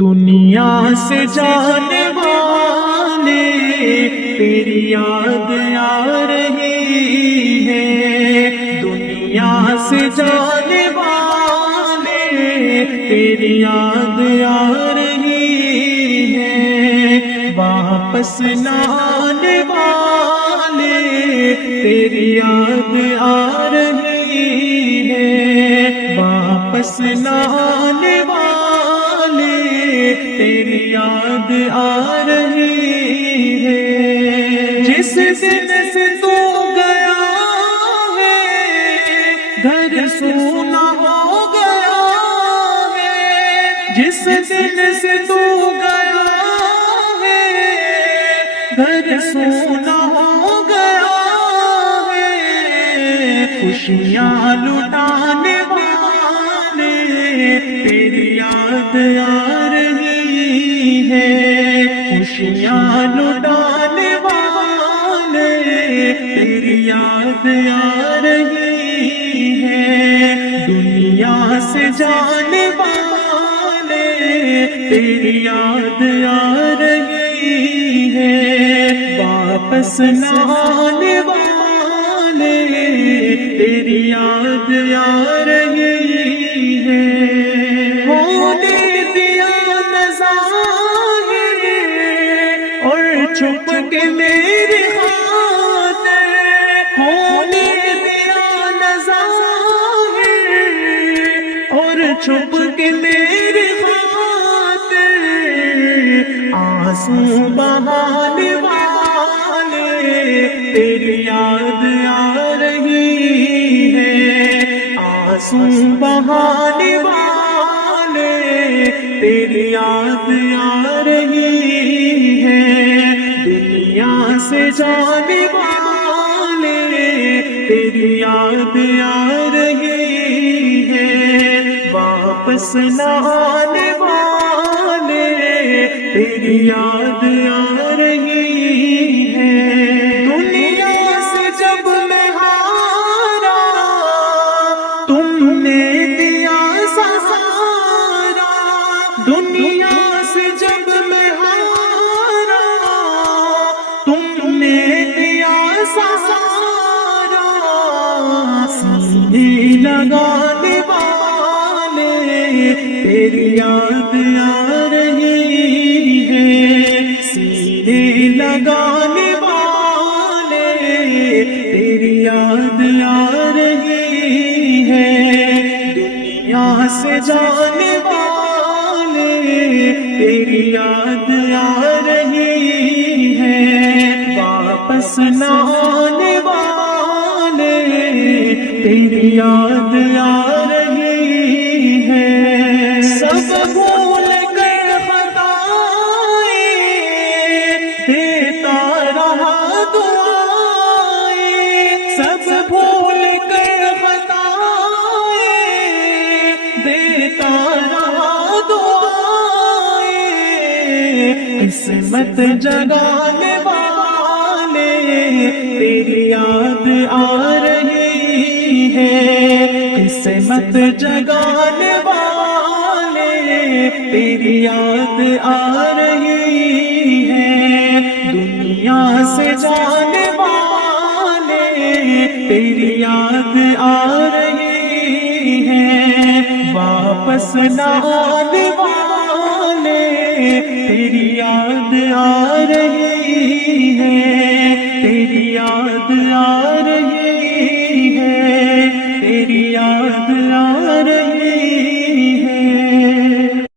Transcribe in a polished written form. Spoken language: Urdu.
دنیا سے جانے والے تیری یاد آ رہی ہے، دنیا سے جانے والے تیری یاد آ رہی ہے، واپس نہ آنے والے تیری یاد آ رہی ہے، واپس نہ آنے والے تیری یاد آ رہی ہے۔ جس دن سے تو گیا ہے گھر سونا ہو گیا ہے، جس دن سے تو گیا ہے گھر سونا ہو گیا ہے، خوشیاں لٹانے والے تیری یاد آ رہی ہے، خوشیاں لٹانے والے تیری یاد آ رہی ہے، دنیا سے جانے والے تیری یاد آ رہی ہے، واپس نہ آنے والے تیری یاد آ رہی ہے۔ ہونے دیا نظاہر اور چھپ کے میرے خاطر، ہونے دیا نظاہر اور چھپ کے میرے خاطر، آنسو بہانے والے تیری یاد آ رہی ہے، آنسو بہانے والے تیری یاد آ رہی ہے، دنیا سے جانے والے تیری یاد آ رہی ہے، واپس نہ آنے والے تیری یاد آ رہی ہے۔ دنیا سے جب میں ہارا تم نے دیا سہارا، دنیا سے جب میں ہارا تم نے دیا سہارا، سینے لگانے والے تیری یاد آ رہی ہے، سینے لگانے والے تیری یاد آ رہی ہے، دنیا سے جانے والے تیری یاد آ رہی ہے، واپس نہ آنے والے تیری یاد آ رہی ہے، سب بھول کر خطائیں دیتا رہا دعائیں، سب بھول کر خطائیں دیتا رہا دعائیں، قسمت جگانے والے تیری یاد آ رہی ہے، قسمت جگانے والے تیری یاد آ رہی ہے، دنیا سے جانے والے تیری یاد آ رہی ہے، واپس نہ آنے والے تیری یاد آ رہی ہے، تیری یاد آ رہی ہے، تیری یاد آ رہی ہے۔